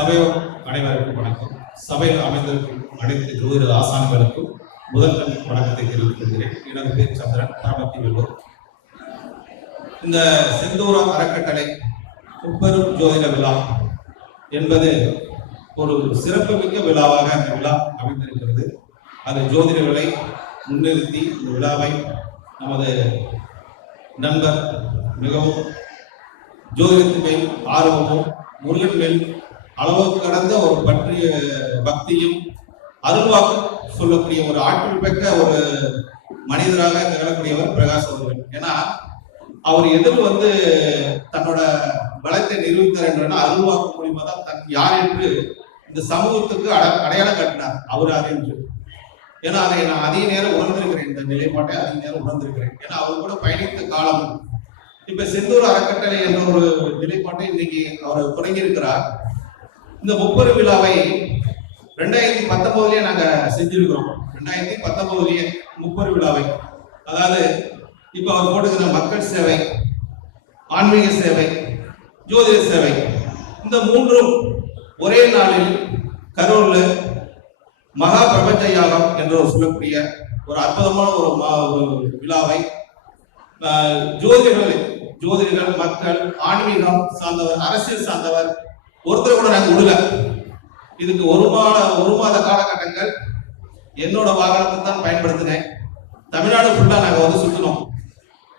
சபையோர் அனைவருக்கும் வணக்கம். சபையில் அமைந்திருக்கும் அனைத்து ஜோதிட ஆசான்களுக்கும் முதல் வணக்கத்தை தெரிவித்துக் கொள்கிறேன். எனது பேர் சந்திரன் பரமத்தி வெல்லூர் இந்த செந்தூரம் அறக்கட்டளை முப்பெரும் ஜோதிட விழா என்பது ஒரு சிறப்புமிக்க விழாவாக அந்த விழா அமைந்திருக்கிறது. அது விலை முன்னிறுத்தி இந்த விழாவை நமது நண்பர் மிகவும் ஜோதிடத்தின் மேல் ஆர்வமும் முருகன் மேல் அளவு கடந்த ஒரு பற்றிய பக்தியும் அருள்வாக்கு சொல்லக்கூடிய ஒரு ஆற்றல் பெற்ற ஒரு மனிதராக திகழக்கூடியவர் பிரகாஷ் அவர்கள். ஏன்னா அவர் எதிர் வந்து தன்னோட பலத்தை நிரூபித்தார் என்றா அருள்வாக்கு மூலியமா தான் தன் யார் என்று இந்த சமூகத்துக்கு அட அடையாளம் கட்டினார். அவர் யார் என்று. ஏன்னா அதை நான் அதிக நேரம் உணர்ந்திருக்கிறேன். இந்த நிலைப்பாட்டை அதிக நேரம் உணர்ந்திருக்கிறேன். ஏன்னா அவர் கூட பயணித்த காலம். இப்ப செந்தூர் அறக்கட்டளை என்ற ஒரு நிலைப்பாட்டை இன்னைக்கு அவர் தொடங்கி இருக்கிறார் இந்த முப்பெரு விழாவை ரெண்டாயிரத்தி பத்தொன்பதுலயே நாங்க செஞ்சிருக்கிறோம். ரெண்டாயிரத்தி பத்தொன்பதுலயே முப்பெரு விழாவை. அதாவது இப்ப அவர் போட்டுக்கிற மக்கள் சேவை ஆன்மீக சேவை ஜோதிட சேவை இந்த மூன்றும் ஒரே நாளில் கரூர்ல மகா பிரபஞ்ச யாகம் என்று ஒரு சொல்லக்கூடிய ஒரு அற்புதமான ஒரு மா- ஒரு விழாவை ஜோதிடர்கள் ஜோதிடர்கள் மக்கள் ஆன்மீகம் சார்ந்தவர் அரசியல் சார்ந்தவர் ஒருத்தரை கூட நாங்க விடல. இதுக்கு ஒரு மாத ஒரு மாத காலகட்டங்கள் என்னோட வாகனத்தை தான் பயன்படுத்தினேன். தமிழ்நாடு ஃபுல்லா நாங்க வந்து சுத்தினோம்.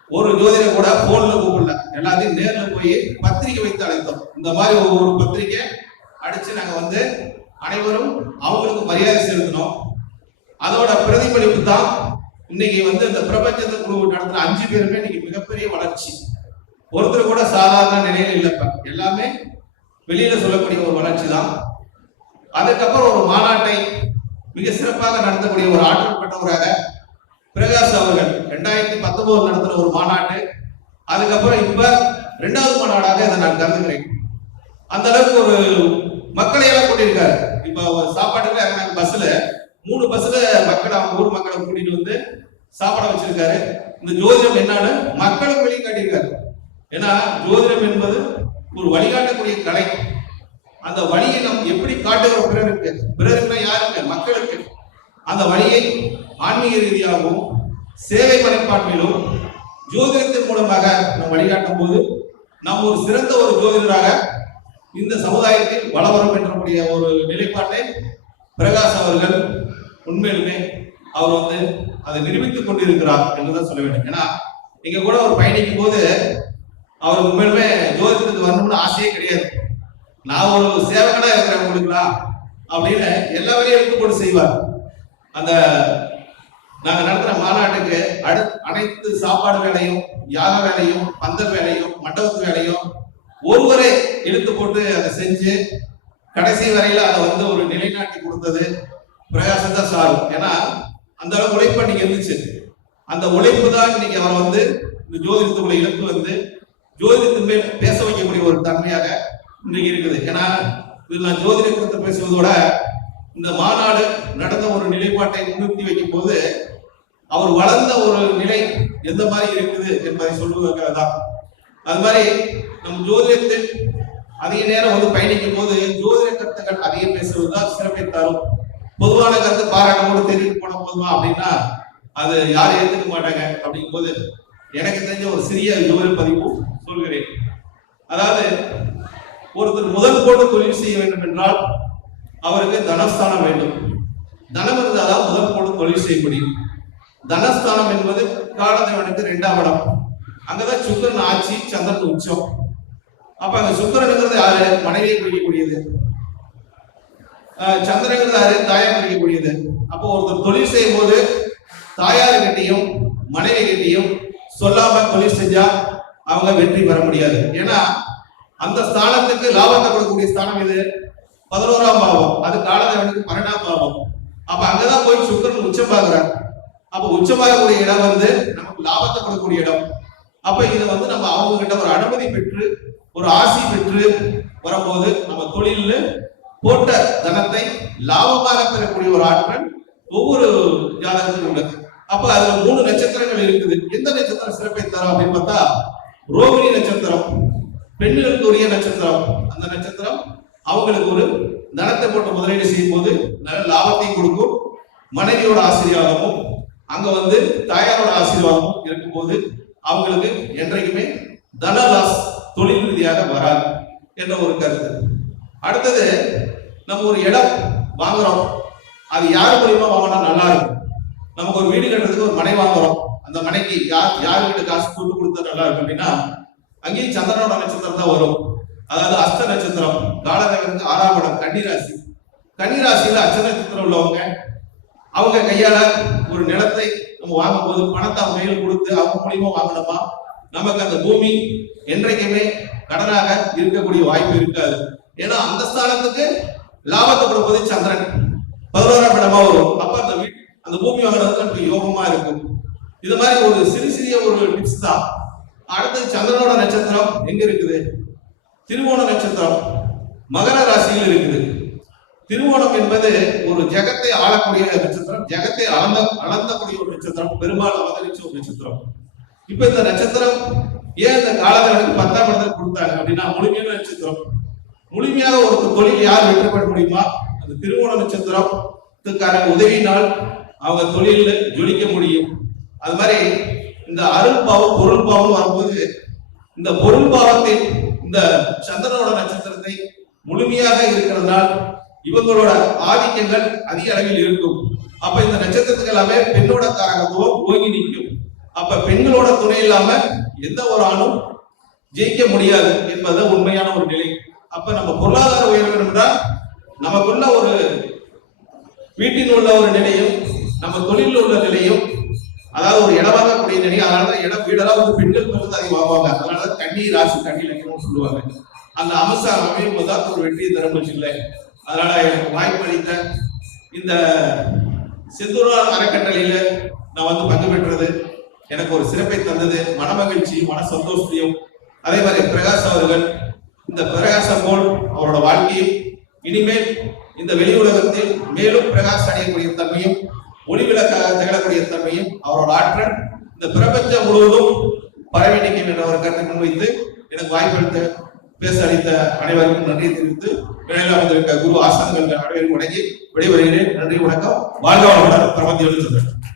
ஒரு ஜோதிடர் கூட போன்ல கூப்பிடல. எல்லாத்தையும் நேர்ல போய் பத்திரிக்கை வைத்து அழைத்தோம். இந்த மாதிரி ஒரு பத்திரிகை அடிச்சு நாங்க வந்து அனைவரும் அவங்களுக்கு மரியாதை செலுத்தினோம். அதோட பிரதிபலிப்பு தான் இன்னைக்கு வந்து இந்த பிரபஞ்சத்தை குழு நடத்துற அஞ்சு பேருமே இன்னைக்கு மிகப்பெரிய வளர்ச்சி. ஒருத்தர் கூட சாதாரண நிலையில இல்லப்ப எல்லாமே வெளியில சொல்லக்கூடிய ஒரு வளர்ச்சி தான். அதுக்கப்புறம் ஒரு மாநாட்டை மிக சிறப்பாக நடத்தக்கூடிய ஒரு ஆற்றல் பெற்றவராக பிரகாஷ் அவர்கள் ரெண்டாயிரத்தி பத்தொன்பது நடத்துற ஒரு மாநாட்டு. அதுக்கப்புறம் இப்ப ரெண்டாவது மாநாடாக இதை நான் கருதுகிறேன். அந்த அளவுக்கு ஒரு மக்களை எல்லாம் கூட்டியிருக்காரு. இப்ப அவர் சாப்பாட்டுக்கு இறங்கினாங்க பஸ்ல. மூணு பஸ்ல மக்களை அவங்க ஊர் மக்களை கூட்டிட்டு வந்து சாப்பாட வச்சிருக்காரு. இந்த ஜோதிடம் என்னன்னு மக்களுக்கு வெளியே காட்டியிருக்காரு ஏன்னா ஜோதிடம் என்பது ஒரு வழிகாட்டக்கூடிய கலை. அந்த வழியை நாம் எப்படி காட்டுகிறோம் பிறருக்கு? பிறருக்குன்னா யாருக்கு மக்களுக்கு. அந்த வழியை ஆன்மீக ரீதியாகவும் சேவை மனப்பான்மையிலும் ஜோதிடத்தின் மூலமாக நாம் வழிகாட்டும் போது நாம் ஒரு சிறந்த ஒரு ஜோதிடராக இந்த சமுதாயத்தில் வளவரம் என்றக்கூடிய ஒரு நிலைப்பாட்டை பிரகாஷ் அவர்கள் உண்மையிலுமே அவர் வந்து அதை நிரூபித்துக் கொண்டிருக்கிறார் என்றுதான் சொல்ல வேண்டும். ஏன்னா நீங்க கூட ஒரு பயணிக்கும் போது அவர் உண்மையிலுமே ஜோதிடத்துக்கு வரணும்னு ஆசையே கிடையாது. நான் ஒரு சேவகனா இருக்கிறேன் உங்களுக்குலாம் அப்படின்னு எல்லா வேலையும் எடுத்து போட்டு செய்வார். அந்த நாங்க நடத்துற மாநாட்டுக்கு அடு அனைத்து சாப்பாடு வேலையும் யாக வேலையும் பந்தல் வேலையும் மண்டபத்து வேலையும் ஒருவரே இழுத்து போட்டு அதை செஞ்சு கடைசி வரையில அதை வந்து ஒரு நிலைநாட்டி கொடுத்தது பிரகாசத்தா சார். ஏன்னா அந்த அளவு உழைப்பு அன்னைக்கு இருந்துச்சு. அந்த உழைப்பு தான் இன்னைக்கு அவரை வந்து இந்த ஜோதிடத்துக்குள்ள இழுத்து வந்து ஜோதிடத்தின் மேல் பேச வைக்கக்கூடிய ஒரு தன்மையாக இன்றைக்கு இருக்குது. ஏன்னா இது நான் ஜோதிட குறித்து பேசுவதோட இந்த மாநாடு நடந்த ஒரு நிலைப்பாட்டை முன்னிறுத்தி வைக்கும் போது அவர் வளர்ந்த ஒரு நிலை எந்த மாதிரி இருக்குது என்பதை சொல்வதற்காக தான். அது மாதிரி நம் ஜோதிடத்தில் அதிக நேரம் வந்து பயணிக்கும் போது ஜோதிட கருத்துக்கள் அதிகம் பேசுவதுதான் சிறப்பை தரும். பொதுவான கருத்து பாராட்டமோடு கூட போன போதுமா அப்படின்னா அது யாரும் ஏற்றுக்க மாட்டாங்க அப்படிங்கும் போது எனக்கு தெரிஞ்ச ஒரு சிறிய விவர பதிவு சொல்கிறேன். அதாவது ஒருத்தர் முதல் போட்டு தொழில் செய்ய வேண்டும் என்றால் அவருக்கு தனஸ்தானம் வேண்டும். தனம் இருந்தால்தான் முதல் போட்டு தொழில் செய்ய முடியும் தனஸ்தானம் என்பது காலதேவனுக்கு இரண்டாம் இடம். அங்கதான் சுக்கரன் ஆட்சி சந்திரன் உச்சம். அப்ப அங்க சுக்கரனுங்கிறது யாரு? மனைவியை குறிக்கக்கூடியது. சந்திரங்கிறது யாரு? தாயார் குறிக்கக்கூடியது. அப்போ ஒருத்தர் தொழில் செய்யும் போது தாயார் கிட்டையும் மனைவி கிட்டையும் சொல்லாம தொழில் செஞ்சா அவங்க வெற்றி பெற முடியாது. ஏன்னா அந்த ஸ்தானத்துக்கு லாபத்தை கொடுக்கக்கூடிய ஸ்தானம் இது பதினோராம் பாவம். அது காலதேவனுக்கு பன்னெண்டாம் பாவம். அப்ப அங்கதான் போய் சுக்கரன் உச்சம் பாக்குறார் அப்ப உச்சமாகக்கூடிய இடம் வந்து நமக்கு லாபத்தை கொடுக்கக்கூடிய இடம். அப்ப இதை வந்து நம்ம அவங்க கிட்ட ஒரு அனுமதி பெற்று ஒரு ஆசி பெற்று வரும்போது நம்ம தொழில் போட்ட தனத்தை லாபமாக பெறக்கூடிய ஒரு ஆற்றல் ஒவ்வொரு ஜாதகத்திலும் உள்ளது. அப்ப அதுல மூணு நட்சத்திரங்கள் இருக்குது. எந்த நட்சத்திரம் சிறப்பை தரும் அப்படின்னு பார்த்தா ரோகிணி நட்சத்திரம் பெண்களுக்கு உரிய நட்சத்திரம். அந்த நட்சத்திரம் அவங்களுக்கு ஒரு நலத்தை போட்டு முதலீடு செய்யும் போது நல்ல லாபத்தையும் கொடுக்கும் மனைவியோட ஆசீர்வாதமும் அங்க வந்து தாயாரோட ஆசீர்வாதமும் இருக்கும்போது அவங்களுக்கு என்றைக்குமே தன லாஸ் தொழில் ரீதியாக வராது என்ற ஒரு கருத்து. அடுத்தது நம்ம ஒரு இடம் வாங்குறோம். அது யார் மூலியமா வாங்கினா நல்லா இருக்கும்? நமக்கு ஒரு வீடு கட்டுறதுக்கு ஒரு மனை வாங்குறோம். அந்த மனைக்கு யார் யார் காசு கூட்டு கொடுத்தா நல்லா இருக்கும் அப்படின்னா அங்கேயும் சந்திரனோட நட்சத்திரம் தான் வரும். அதாவது அஸ்த நட்சத்திரம் காலதேவனுக்கு ஆறாம் இடம் கன்னிராசி. கன்னிராசியில அச்ச நட்சத்திரம் உள்ளவங்க அவங்க கையால ஒரு நிலத்தை நம்ம வாங்கும்போது பணத்தை அவங்க கையில் கொடுத்து அவங்க மூலியமா வாங்கினோமா நமக்கு அந்த பூமி என்றைக்குமே கடனாக இருக்கக்கூடிய வாய்ப்பு இருக்காது. ஏன்னா அந்த ஸ்தானத்துக்கு லாபத்தை கொடுப்பது சந்திரன். பதினோராம் இடமா வரும். அப்ப அந்த வீட்டு அந்த பூமி வாங்குறதுக்கு நமக்கு யோகமா இருக்கும். இது மாதிரி ஒரு சிறு சிறிய ஒரு டிப்ஸ் தான். அடுத்தது சந்திரனோட நட்சத்திரம் எங்க இருக்குது? திருவோண நட்சத்திரம் மகர ராசியில் இருக்குது. திருவோணம் என்பது ஒரு ஜெகத்தை ஆளக்கூடிய நட்சத்திரம். ஜெகத்தை அளந்த அளந்தக்கூடிய ஒரு நட்சத்திரம். பெரும்பாலும் அவதரிச்ச ஒரு நட்சத்திரம். இப்ப இந்த நட்சத்திரம் ஏன் இந்த காலகட்டத்துக்கு பத்தாம் இடத்துல கொடுத்தாங்க அப்படின்னா முழுமையான நட்சத்திரம். முழுமையாக ஒரு தொழில் யார் வெற்றி பெற முடியுமா? அந்த திருவோண நட்சத்திரத்துக்கான உதவியினால் அவங்க தொழில ஜொலிக்க முடியும். அது மாதிரி இந்த அருள் பாவம் பொருள் பாவம் வரும்போது இந்த பொருள் இந்த சந்திரனோட நட்சத்திரத்தை முழுமையாக இருக்கிறதுனால் இவங்களோட ஆதிக்கங்கள் அதிக அளவில் இருக்கும். அப்ப இந்த நட்சத்திரத்துக்கு எல்லாமே பெண்ணோட காரகத்துவம் ஓங்கி நிற்கும். அப்ப பெண்களோட துணை இல்லாம எந்த ஒரு ஆணும் ஜெயிக்க முடியாது என்பது உண்மையான ஒரு நிலை. அப்ப நம்ம பொருளாதார உயர்வு என்றால் நமக்குள்ள ஒரு வீட்டில் உள்ள ஒரு நிலையும் நம்ம தொழிலில் உள்ள நிலையும் அதாவது ஒரு இடம் வாங்கக்கூடிய நிலை அதனால இடம் வீடெல்லாம் வந்து பெண்கள் வந்து அதிகம் வாங்குவாங்க. அதனால கண்ணி ராசி கண்ணி லட்சணம்னு சொல்லுவாங்க. அந்த அம்சம் அமையும் போது தான் ஒரு வெற்றியை தர முடியல அதனால எனக்கு வாய்ப்பு அளித்த இந்த செந்தூரா அறக்கட்டளையில நான் வந்து பங்கு பெற்றது. எனக்கு ஒரு சிறப்பை தந்தது. மனமகிழ்ச்சி மன சந்தோஷத்தையும் அதே மாதிரி பிரகாஷ் அவர்கள் இந்த பிரகாசம் போல் அவரோட வாழ்க்கையும் இனிமேல் இந்த வெளி உலகத்தில் மேலும் பிரகாஷ் அடையக்கூடிய தன்மையும் ஒளிவிளக்காக திகழக்கூடிய தன்மையும் அவரோட ஆற்றல் இந்த பிரபஞ்சம் முழுவதும் பரவி நிற்கும் என்ற ஒரு கருத்தை முன்வைத்து எனக்கு வாய்ப்பளித்த பேச அளித்த அனைவருக்கும் நன்றி தெரிவித்து மேலே வந்திருக்க குரு ஆசான்கள் அனைவரும் வணங்கி விடைபெறுகிறேன். நன்றி வணக்கம். வாழ்க வளமுடன். பிரபஞ்சம் சொல்றேன்